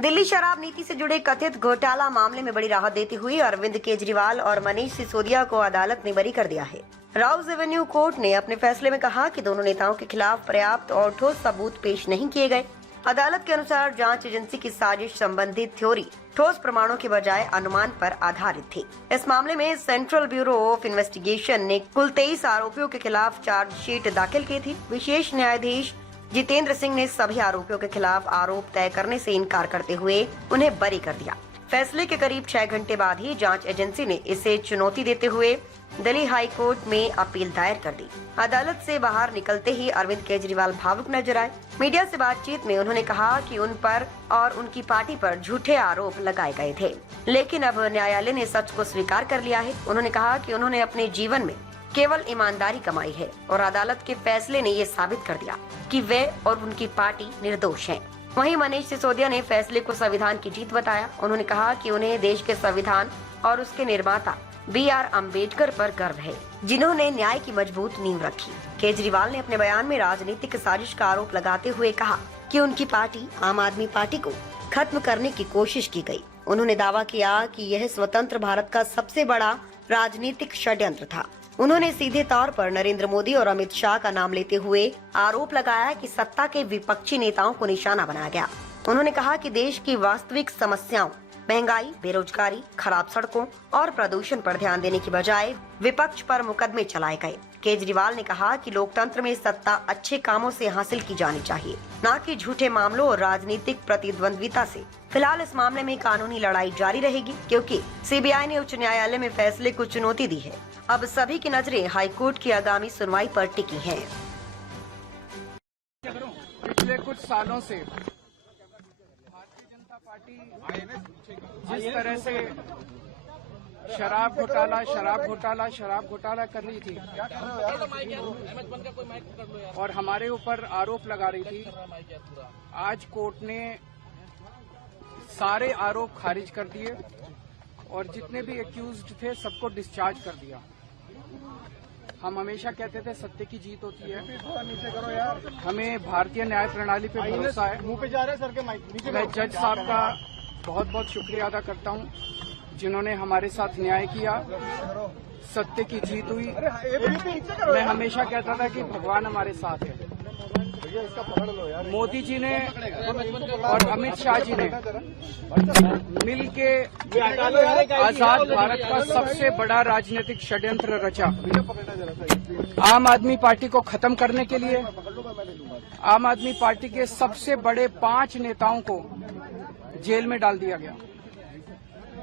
दिल्ली शराब नीति से जुड़े कथित घोटाला मामले में बड़ी राहत देती हुई अरविंद केजरीवाल और मनीष सिसोदिया को अदालत ने बरी कर दिया है। राउज एवेन्यू कोर्ट ने अपने फैसले में कहा कि दोनों नेताओं के खिलाफ पर्याप्त और ठोस सबूत पेश नहीं किए गए। अदालत के अनुसार जांच एजेंसी की साजिश संबंधित थ्योरी ठोस प्रमाणों के बजाय अनुमान पर आधारित थी। इस मामले में सेंट्रल ब्यूरो ऑफ इन्वेस्टिगेशन ने कुल 23 आरोपियों के खिलाफ चार्जशीट दाखिल की थी। विशेष न्यायाधीश जितेंद्र सिंह ने सभी आरोपियों के खिलाफ आरोप तय करने से इनकार करते हुए उन्हें बरी कर दिया। फैसले के करीब 6 घंटे बाद ही जांच एजेंसी ने इसे चुनौती देते हुए दिल्ली हाई कोर्ट में अपील दायर कर दी। अदालत से बाहर निकलते ही अरविंद केजरीवाल भावुक नजर आए। मीडिया से बातचीत में उन्होंने कहा कि उन पर और उनकी पार्टी पर झूठे आरोप लगाए गए थे, लेकिन अब न्यायालय ने सच को स्वीकार कर लिया है। उन्होंने कहा कि उन्होंने अपने जीवन में केवल ईमानदारी कमाई है और अदालत के फैसले ने ये साबित कर दिया कि वे और उनकी पार्टी निर्दोष हैं। वहीं मनीष सिसोदिया ने फैसले को संविधान की जीत बताया। उन्होंने कहा कि उन्हें देश के संविधान और उसके निर्माता BR अम्बेडकर पर गर्व है, जिन्होंने न्याय की मजबूत नींव रखी। केजरीवाल ने अपने बयान में राजनीतिक साजिश का आरोप लगाते हुए कहा कि उनकी पार्टी आम आदमी पार्टी को खत्म करने की कोशिश की गई। उन्होंने दावा किया कि यह स्वतंत्र भारत का सबसे बड़ा राजनीतिक षड्यंत्र था। उन्होंने सीधे तौर पर नरेंद्र मोदी और अमित शाह का नाम लेते हुए आरोप लगाया कि सत्ता के विपक्षी नेताओं को निशाना बनाया गया। उन्होंने कहा कि देश की वास्तविक समस्याओं, महंगाई, बेरोजगारी, खराब सड़कों और प्रदूषण पर ध्यान देने की बजाय विपक्ष पर मुकदमे चलाए गए। केजरीवाल ने कहा कि लोकतंत्र में सत्ता अच्छे कामों से हासिल की जानी चाहिए, न कि झूठे मामलों और राजनीतिक प्रतिद्वंद्विता से। फिलहाल इस मामले में कानूनी लड़ाई जारी रहेगी, क्योंकि CBI ने उच्च न्यायालय में फैसले को चुनौती दी है। अब सभी की नजरें हाईकोर्ट की आगामी सुनवाई पर टिकी हैं। पिछले कुछ सालों से भारतीय जनता पार्टी जिस तरह से शराब घोटाला कर रही थी और हमारे ऊपर आरोप लगा रही थी, आज कोर्ट ने सारे आरोप खारिज कर दिए और जितने भी एक्यूज्ड थे सबको डिस्चार्ज कर दिया। हम हमेशा कहते थे सत्य की जीत होती है। हमें भारतीय न्याय प्रणाली पे भरोसा है। मैं जज साहब का बहुत बहुत शुक्रिया अदा करता हूं, जिन्होंने हमारे साथ न्याय किया, सत्य की जीत हुई। मैं हमेशा कहता था कि भगवान हमारे साथ है। मोदी जी ने और अमित शाह जी ने मिलके आजाद भारत का सबसे बड़ा राजनीतिक षड्यंत्र रचा। आम आदमी पार्टी को खत्म करने के लिए आम आदमी पार्टी के सबसे बड़े 5 नेताओं को जेल में डाल दिया गया।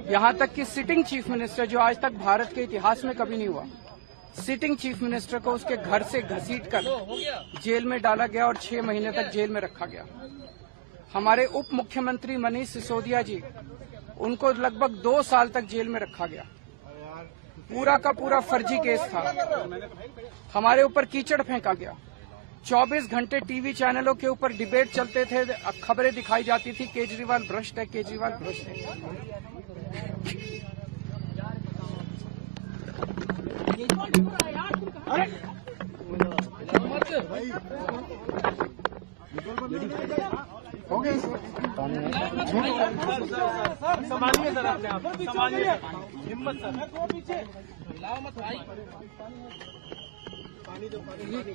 यहां तक कि सिटिंग चीफ मिनिस्टर, जो आज तक भारत के इतिहास में कभी नहीं हुआ, सिटिंग चीफ मिनिस्टर को उसके घर से घसीटकर जेल में डाला गया और 6 महीने तक जेल में रखा गया। हमारे उप मुख्यमंत्री मनीष सिसोदिया जी, उनको लगभग 2 साल तक जेल में रखा गया। पूरा का पूरा फर्जी केस था। हमारे ऊपर कीचड़ फेंका गया। 24 घंटे टीवी चैनलों के ऊपर डिबेट चलते थे, खबरें दिखाई जाती थी, केजरीवाल भ्रष्ट है, केजरीवाल भ्रष्ट है। संभालिए सर, अपने आप संभालिए, हिम्मत सर,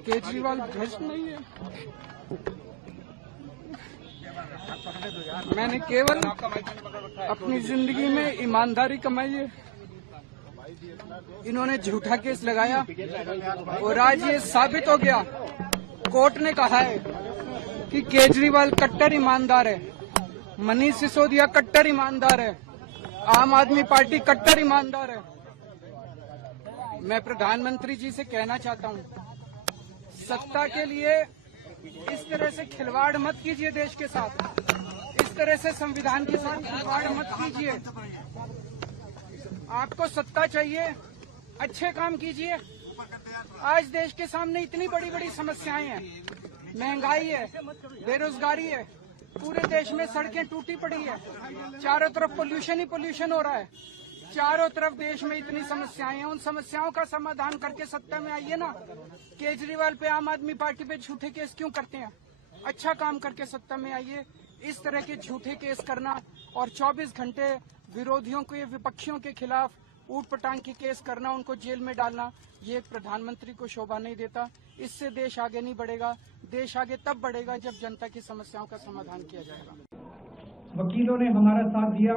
केजरीवाल भ्रष्ट नहीं है। मैंने केवल अपनी जिंदगी में ईमानदारी कमाई है। इन्होंने झूठा केस लगाया और आज ये साबित हो गया। कोर्ट ने कहा है कि केजरीवाल कट्टर ईमानदार है, मनीष सिसोदिया कट्टर ईमानदार है, आम आदमी पार्टी कट्टर ईमानदार है। मैं प्रधानमंत्री जी से कहना चाहता हूं, सत्ता के लिए इस तरह से खिलवाड़ मत कीजिए देश के साथ, इस तरह से संविधान के साथ खिलवाड़ मत कीजिए। आपको सत्ता चाहिए, अच्छे काम कीजिए। आज देश के सामने इतनी बड़ी बड़ी समस्याएं हैं, महंगाई है, बेरोजगारी है, पूरे देश में सड़कें टूटी पड़ी है, चारों तरफ पोल्यूशन ही पोल्यूशन हो रहा है, चारों तरफ देश में इतनी समस्याएं हैं। उन समस्याओं का समाधान करके सत्ता में आइए ना। केजरीवाल पे, आम आदमी पार्टी पे झूठे केस क्यों करते हैं? अच्छा काम करके सत्ता में आइए। इस तरह के झूठे केस करना और 24 घंटे विरोधियों के, विपक्षियों के खिलाफ ऊट पटांग के केस करना, उनको जेल में डालना, ये एक प्रधानमंत्री को शोभा नहीं देता। इससे देश आगे नहीं बढ़ेगा। देश आगे तब बढ़ेगा जब जनता की समस्याओं का समाधान किया जाएगा। वकीलों ने हमारा साथ दिया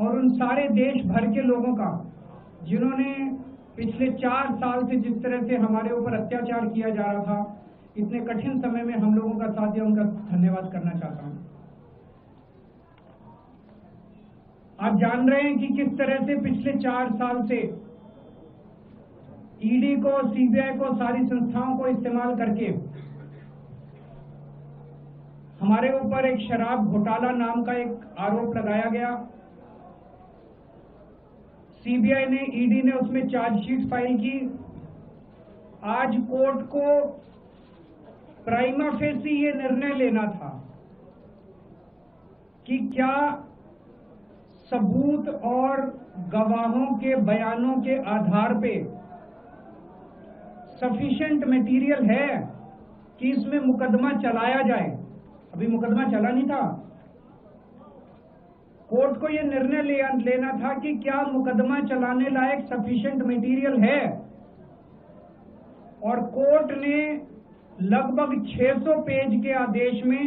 और उन सारे देश भर के लोगों का जिन्होंने पिछले 4 साल से जिस तरह से हमारे ऊपर अत्याचार किया जा रहा था, इतने कठिन समय में हम लोगों का साथ दिया, उनका धन्यवाद करना चाहता हूं। आप जान रहे हैं कि किस तरह से पिछले 4 साल से ईडी को, सीबीआई को, सारी संस्थाओं को इस्तेमाल करके हमारे ऊपर एक शराब घोटाला नाम का एक आरोप लगाया गया। सीबीआई ने, ईडी ने उसमें चार्जशीट फाइल की। आज कोर्ट को प्राइमा फेसी ये निर्णय लेना था कि क्या सबूत और गवाहों के बयानों के आधार पे सफिशिएंट मटेरियल है कि इसमें मुकदमा चलाया जाए। अभी मुकदमा चला नहीं था। कोर्ट को यह निर्णय लेना था कि क्या मुकदमा चलाने लायक सफिशिएंट मटेरियल है, और कोर्ट ने लगभग 600 पेज के आदेश में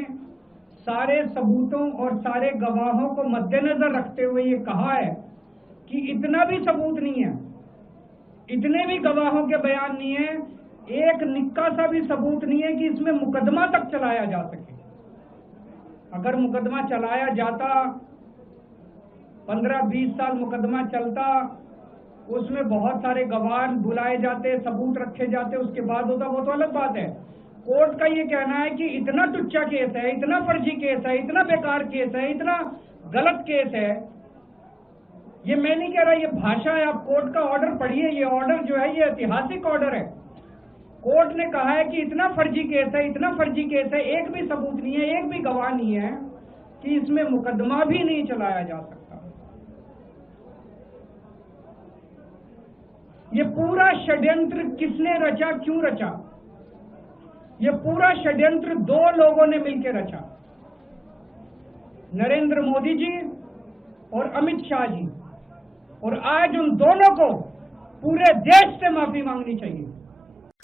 सारे सबूतों और सारे गवाहों को मद्देनजर रखते हुए ये कहा है कि इतना भी सबूत नहीं है, इतने भी गवाहों के बयान नहीं है, एक निक्का सा भी सबूत नहीं है कि इसमें मुकदमा तक चलाया जा सके। अगर मुकदमा चलाया जाता, 15-20 साल मुकदमा चलता, उसमें बहुत सारे गवाह बुलाए जाते, सबूत रखे जाते, उसके बाद होता, वो तो अलग बात है। कोर्ट का ये कहना है कि इतना टुच्चा केस है, इतना फर्जी केस है, इतना बेकार केस है, इतना गलत केस है। ये मैं नहीं कह रहा, ये भाषा है। आप कोर्ट का ऑर्डर पढ़िए। ये ऑर्डर जो है ये ऐतिहासिक ऑर्डर है। कोर्ट ने कहा है कि इतना फर्जी केस है, इतना फर्जी केस है, एक भी सबूत नहीं है, एक भी गवाह नहीं है कि इसमें मुकदमा भी नहीं चलाया जा सकता। ये पूरा षड्यंत्र किसने रचा, क्यों रचा? ये पूरा षड्यंत्र 2 लोगों ने मिलकर रचा, नरेंद्र मोदी जी और अमित शाह जी। और आज उन दोनों को पूरे देश से माफी मांगनी चाहिए।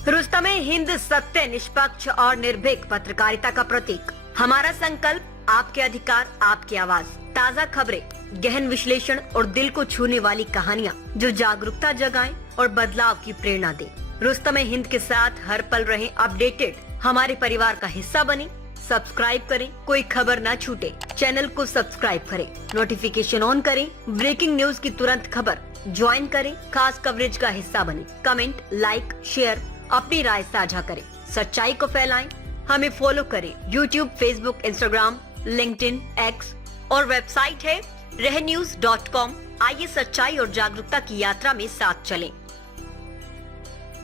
रुस्तमे हिंद सत्य, निष्पक्ष और निर्भीक पत्रकारिता का प्रतीक। हमारा संकल्प, आपके अधिकार, आपकी आवाज। ताज़ा खबरें, गहन विश्लेषण और दिल को छूने वाली कहानियाँ जो जागरूकता जगाएं और बदलाव की प्रेरणा दें। रुस्तमे हिंद के साथ हर पल रहें अपडेटेड। हमारे परिवार का हिस्सा बने। सब्सक्राइब करें, कोई खबर ना छूटे। चैनल को सब्सक्राइब करें, नोटिफिकेशन ऑन करें, ब्रेकिंग न्यूज की तुरंत खबर ज्वाइन करें, खास कवरेज का हिस्सा बने। कमेंट, लाइक, शेयर, अपनी राय साझा करें, सच्चाई को फैलाएं। हमें फॉलो करें YouTube, Facebook, Instagram, LinkedIn, X और वेबसाइट है रहnews.com। आइए सच्चाई और जागरूकता की यात्रा में साथ चलें।